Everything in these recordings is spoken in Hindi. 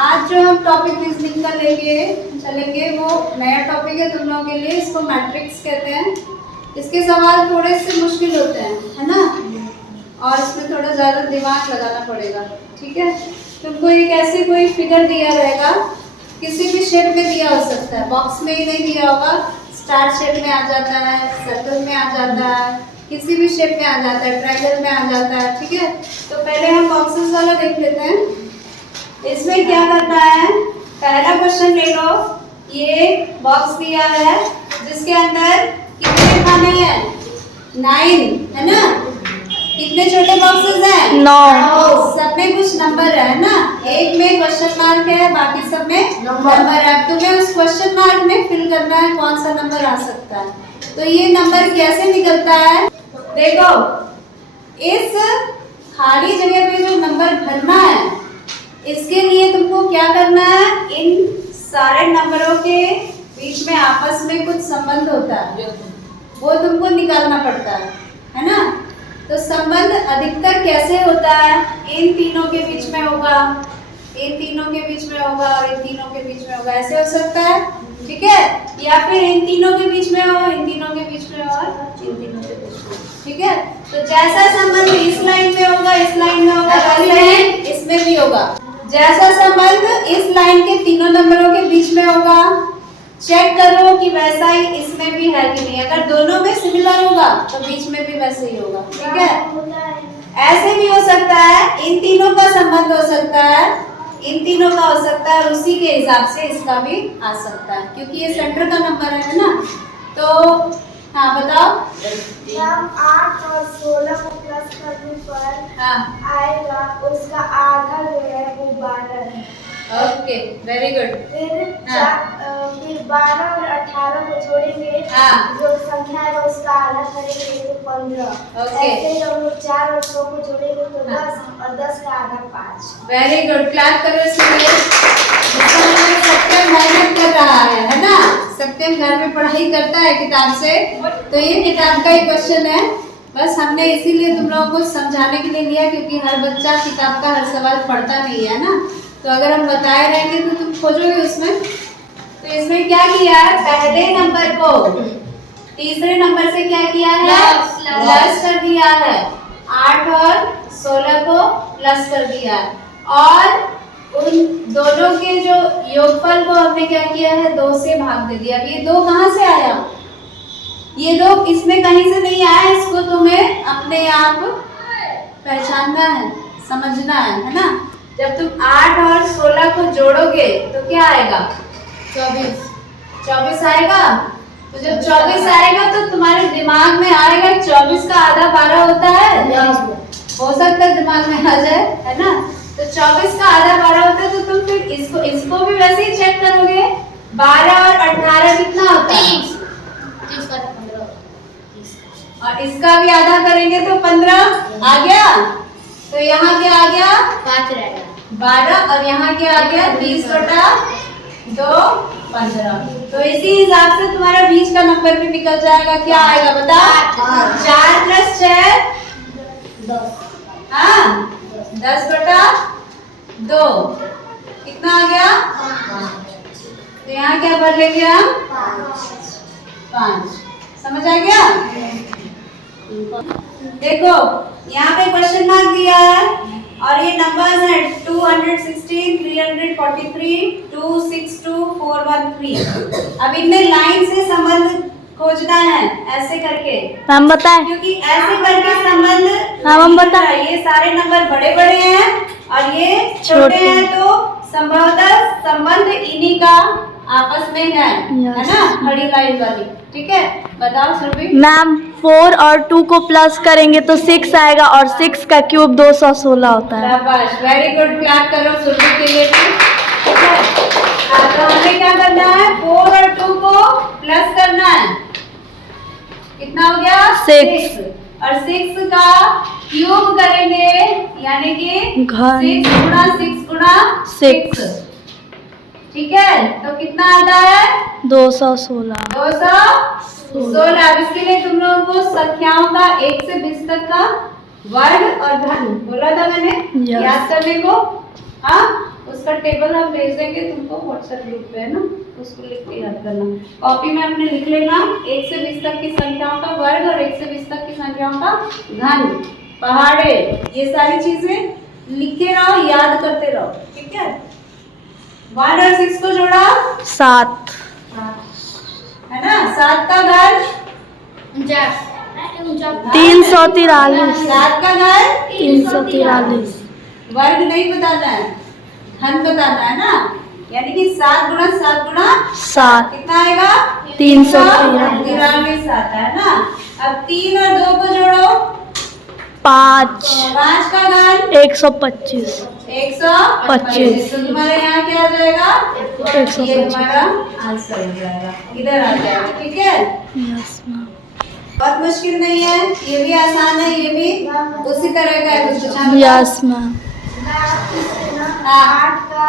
आज जो हम टॉपिक रीजनिंग का चलेंगे वो नया टॉपिक है तुम लोगों के लिए। इसको मैट्रिक्स कहते हैं। इसके सवाल थोड़े से मुश्किल होते हैं, है ना, और इसमें थोड़ा ज़्यादा दिमाग लगाना पड़ेगा। ठीक है, तुमको एक ऐसी कोई फिगर दिया रहेगा, किसी भी शेप में दिया हो सकता है, बॉक्स में ही नहीं दिया होगा, स्टार शेप में आ जाता है, सर्कल में आ जाता है, किसी भी शेप में आ जाता है, ट्रायंगल में आ जाता है। ठीक है, तो पहले हम बॉक्सेस वाला देख लेते हैं। इसमें क्या करना है, पहला क्वेश्चन ले लो। ये बॉक्स दिया है जिसके अंदर कितने खाने हैं, 9, है ना। कितने छोटे बॉक्सेस हैं, 9। सब में कुछ नंबर है ना, एक में क्वेश्चन मार्क है, बाकी सब में नंबर है। तुम्हें उस क्वेश्चन मार्क में फिल करना है कौन सा नंबर आ सकता है। तो ये नंबर कैसे निकलता है, देखो, इस खाली जगह पे जो नंबर भरना है, इसके लिए तुमको क्या करना है, इन सारे नंबरों के बीच में आपस में कुछ संबंध होता है, वो तुमको निकालना पड़ता है ना। तो संबंध अधिकतर कैसे होता है, इन तीनों के बीच में होगा, इन तीनों के बीच में होगा और इन तीनों के बीच में होगा, ऐसे हो सकता है। ठीक है, या फिर इन तीनों के बीच में हो, इन तीनों के बीच में और इन तीनों के बीच में। ठीक है, तो जैसा संबंध इस लाइन में होगा, इस लाइन में होगा, वैसे ही इसमें भी होगा। जैसा संबंध इस लाइन के तीनों नंबरों के बीच में होगा, चेक करो कि वैसा ही इसमें भी है कि नहीं। अगर दोनों में सिमिलर होगा तो बीच में भी वैसे ही होगा। ठीक है, ऐसे भी हो सकता है, इन तीनों का संबंध हो सकता है, इन तीनों का हो सकता है, और उसी के हिसाब से इसका भी आ सकता है, क्योंकि ये सेंटर का नंबर है ना। तो हाँ बताओ, जब 8 और 16 को प्लस करने पर आएगा, उसका आधा जो है वो 12 है। Okay, very good. फिर 12 और 18 को जोड़ेंगे, जो संख्या है उसका आधा करेंगे तो 15। ऐसे हम लोग 4 और 100 को जोड़ेंगे तो 10, और 10 का आधा 5। वेरी गुड, क्लैप करो इसके लिए। सत्यम मेहनत कर रहा है ना। सत्यम घर में पढ़ाई करता है किताब से, तो ये किताब का ही क्वेश्चन है। बस हमने इसीलिए तुम लोगों को समझाने के लिए लिया, क्योंकि हर बच्चा किताब का हर सवाल पढ़ता नहीं है ना। तो अगर हम बताए रहेंगे तो तुम खोजोगे उसमें। तो इसमें क्या किया है, पहले नंबर को तीसरे नंबर से क्या किया है, प्लस कर दिया है। 8 और 16 को प्लस कर दिया है, और उन दोनों के जो योगफल को हमने क्या किया है, 2 से भाग दे दिया। ये 2 कहाँ से आया, ये 2 इसमें कहीं से नहीं आया। इसको तुम्हें अपने आप पहचानना है, समझना है ना। जब तुम 8 और 16 को जोड़ोगे तो क्या आएगा, 24 आएगा। तो जब 24 आएगा तो तुम्हारे दिमाग में आएगा 24 का आधा 12 होता है, हो सकता है दिमाग में आ जाए, है ना। तो 24 का आधा 12 होता है, तो तुम फिर इसको भी वैसे ही चेक करोगे। 12 और 18 कितना होता है, 30 का 15, और इसका भी आधा करेंगे तो 15 आ गया। तो यहाँ क्या आ गया, 5 रहेगा, 12, और यहाँ क्या आ गया, 30/2 15। तो इसी हिसाब से तुम्हारा बीच का नंबर भी निकल जाएगा। क्या आएगा बता, 4 + 6 10। हाँ, 10/2 कितना आ गया, तो यहाँ क्या भर लेंगे हम, 5। समझ आ गया। देखो यहाँ पे क्वेश्चन मार्क दिया है, और ये नंबर्स हैं 216, 343, 262, 413। अब इनमें लाइन से संबंध खोजना है, ऐसे करके। हम बताएं, क्योंकि ऐसे करके संबंध हम बताएं, ये सारे नंबर बड़े बड़े हैं और ये छोटे हैं, तो संभवतः संबंध इन्हीं का आपस में है ना, खड़ी लाइन वाली। ठीक है, बताओ सुरभि। मैम 4 और 2 को प्लस करेंगे तो 6 आएगा, और 6 का क्यूब 216 होता है। शाबाश, वेरी गुड, क्लैप करो सुरभि के लिए। ठीक है, तो हमें क्या करना है, 4 और 2 को प्लस करना है। कितना हो गया, 6, और 6 का क्यूब करेंगे, यानी कि 6 गुणा 6 गुणा 6। ठीक है, तो कितना आता है, 216। 216। अब इसके लिए तुम लोगों को संख्याओं का 1 से 20 तक का वर्ग और घन बोला था मैंने, याद करने को। हाँ, उसका टेबल हम भेज देंगे तुमको व्हाट्सएप ग्रुप पे, है ना, उसको लिख के याद करना। कॉपी में अपने लिख लेना 1 से 20 तक की संख्याओं का वर्ग और 1 से 20 तक की संख्याओं का घन, पहाड़े, ये सारी चीजें लिख के रहो, याद करते रहो, ठीक है। 1 और 6 को जोड़ा 7, है ना, 7 का घन 343, 7 का घन 343, वर्ग नहीं बताना है, घन बताना है ना, यानी कि 7 गुणा 7 गुणा 7, कितना आएगा 343, आता है ना। अब 3 और 2 को जोड़ो 5, 5 का घन 125, 125, तो तुम्हारे यहाँ क्या आ जाएगा, 125। ये तुम्हारा आंसर हो जाएगा, इधर आ जाएगा, ठीक है। Yes ma'am. बहुत मुश्किल नहीं है, ये भी आसान है, ये भी उसी तरह का है, कुछ अच्छा बताओ। Yes ma'am. 8 का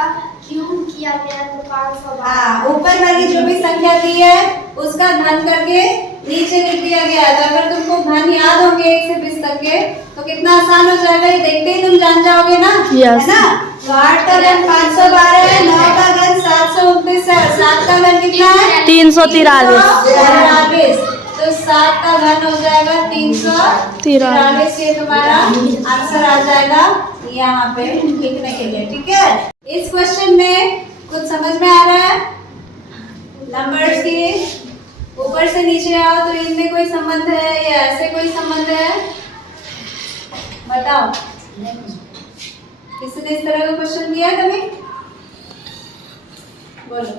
क्यूब किया गया तो 512। हाँ, ऊपर वाली जो भी संख्या दी है उसका घन करके नीचे लिख दिया गया है। तो अगर तुमको घन याद होंगे 1 से 20 तक के तो कितना आसान हो जाएगा, ये देखते ही तुम जान जाओगे ना, Yes. है ना। तो 8 का घन 512 है, 9 का घन 729 है, 7 का घन कितना है 343, तो 7 का घन हो जाएगा 343, ये तुम्हारा आंसर आ जाएगा यहाँ पे लिखने के लिए, ठीक है। इस क्वेश्चन में कुछ समझ में आ रहा है, नंबर्स की ऊपर से नीचे आओ तो इनमें कोई संबंध है या ऐसे कोई संबंध है, बताओ। किसी ने इस तरह का क्वेश्चन दिया है कभी, बोलो।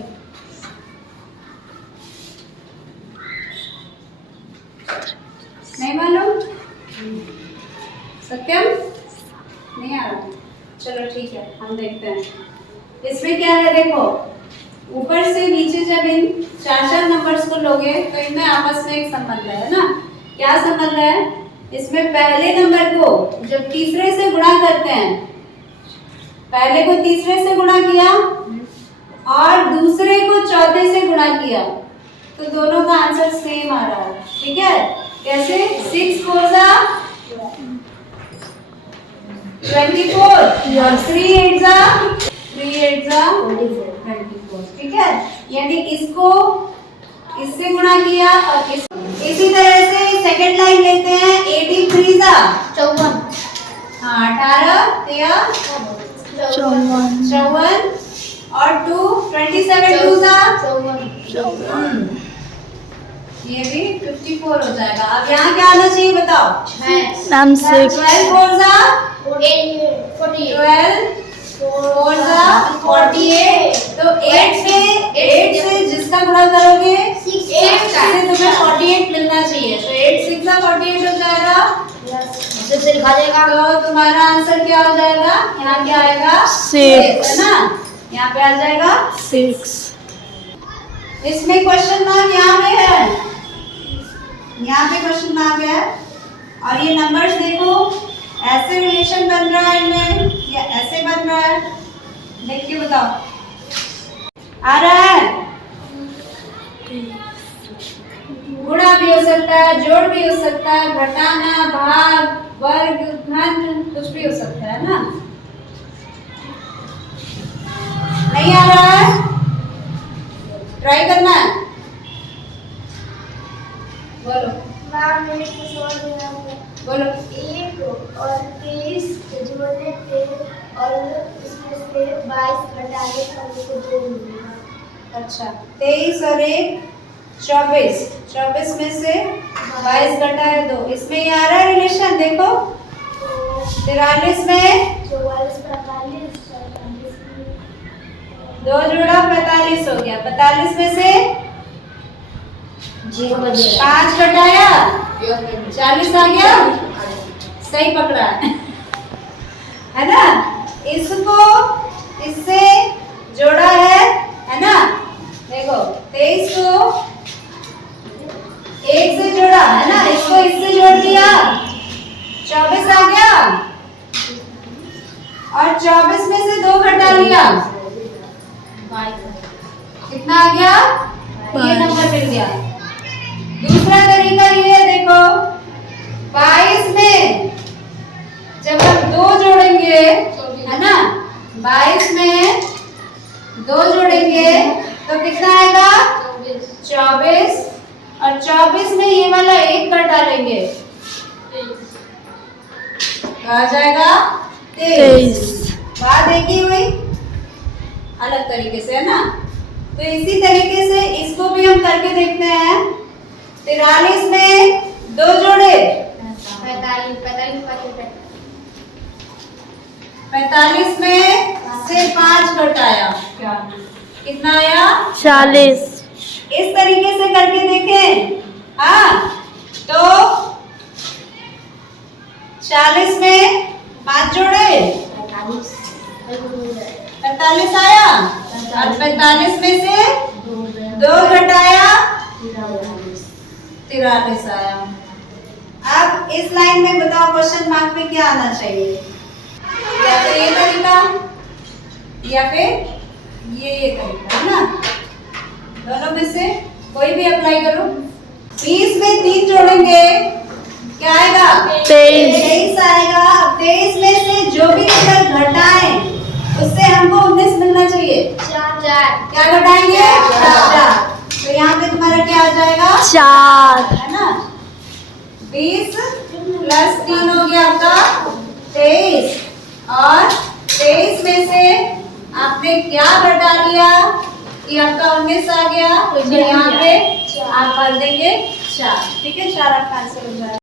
नहीं मालूम, सत्यम नहीं आ रहा, चलो ठीक है, हम देखते हैं। इसमें क्या है, देखो ऊपर से नीचे जब इन 4 नंबर्स को लोगे तो इनमें आपस में एक संबंध है ना। क्या संबंध है, इसमें पहले नंबर को जब तीसरे से गुणा करते हैं, पहले को तीसरे से गुणा किया और दूसरे को चौथे से गुणा किया तो दोनों का आंसर सेम आ रहा है, ठीक है। कैसे, 6 4 जा 24 और 3 8 जा 24, ठीक है। यानी इसको इससे गुणा किया और इसी तरह से सेकंड लाइन लेते हैं, 83 जा 54, हाँ 18 13 54 और 2 27 2 जा 54, ये भी 54 हो जाएगा। अब यहाँ क्या आना चाहिए बताओ, मैम 6, 12 4 जा 48, 12 4 जा 48, तो 8 से जिसका गुणा करोगे 6 से तुम्हें 48 मिलना चाहिए, तो 8 6 जा 48 हो जाएगा, से लिखा जाएगा। तो तुम्हारा आंसर क्या हो जाएगा, यहाँ क्या आएगा 6, है ना, यहाँ पे आ जाएगा 6। इसमें क्वेश्चन मार्क यहाँ पे है, यहाँ पे क्वेश्चन मार्क है, और ये नंबर्स देखो ऐसे रिलेशन बन रहा है इनमें या ऐसे बन रहा है, देख के बताओ। आ रहा है, गुणा भी हो सकता है, जोड़ भी हो सकता है, घटाना, भाग, वर्ग, घन, कुछ भी हो सकता है ना। नहीं आ रहा है, ट्राई करना है, बोलो मैम मेरे को समझ में आ गया। बोलो। 1 और 23 जोड़ने पे और उसमें से 22 घटाने पर हमको 2 मिलेगा। अच्छा, 23 और 1 24, 24 में से 22 घटाए 2, इसमें ये आ रहा है रिलेशन, देखो 43 में 44 45 45 2 जोड़ा 45 हो गया, 45 में से 5 घटाया 40 आ गया, सही पकड़ा है ना। इसको इससे जोड़ा है ना, देखो 23 को 1 से जोड़ा है ना, इसको इससे जोड़ दिया 24 आ गया, और 24 में से 2 घटा लिया, कितना आ गया, ये नंबर मिल गया। दूसरा तरीका ये है, देखो 22 में जब हम 2 जोड़ेंगे है ना, 22 में 2 जोड़ेंगे तो कितना आएगा 24 और 24 में ये वाला 1 कर डालेंगे तो आ जाएगा 23। बात एक ही हुई अलग तरीके से, है ना। तो इसी तरीके से इसको भी हम करके देखते हैं। 43 में 2 जोड़े 45 में से 5 घटाया कितना आया 40। इस तरीके से करके देखें। हाँ तो 40 में 5 जोड़े 45 आया और 45 में से 2 घटाया 43 आया। अब इस लाइन में बताओ क्वेश्चन मार्क में क्या आना चाहिए, या फिर ये तरीका या फिर ये तरीका, है ना। दोनों में से कोई भी अप्लाई करो। 20 में 3 जोड़ेंगे क्या आएगा 23 आएगा। 23 में से जो भी नंबर घटाएं उससे हमको 19 मिलना चाहिए। 4 क्या घटाएंगे 4। तो यहाँ पे तुम्हारा क्या आ जाएगा 4, है ना। 20 प्लस 3 हो गया आपका 23 और 23 में से आपने क्या घटा लिया कि आपका 19 आ गया। तो यहाँ पे आप कर देंगे 4। ठीक है, 4 आपका आंसर हो जाएगा।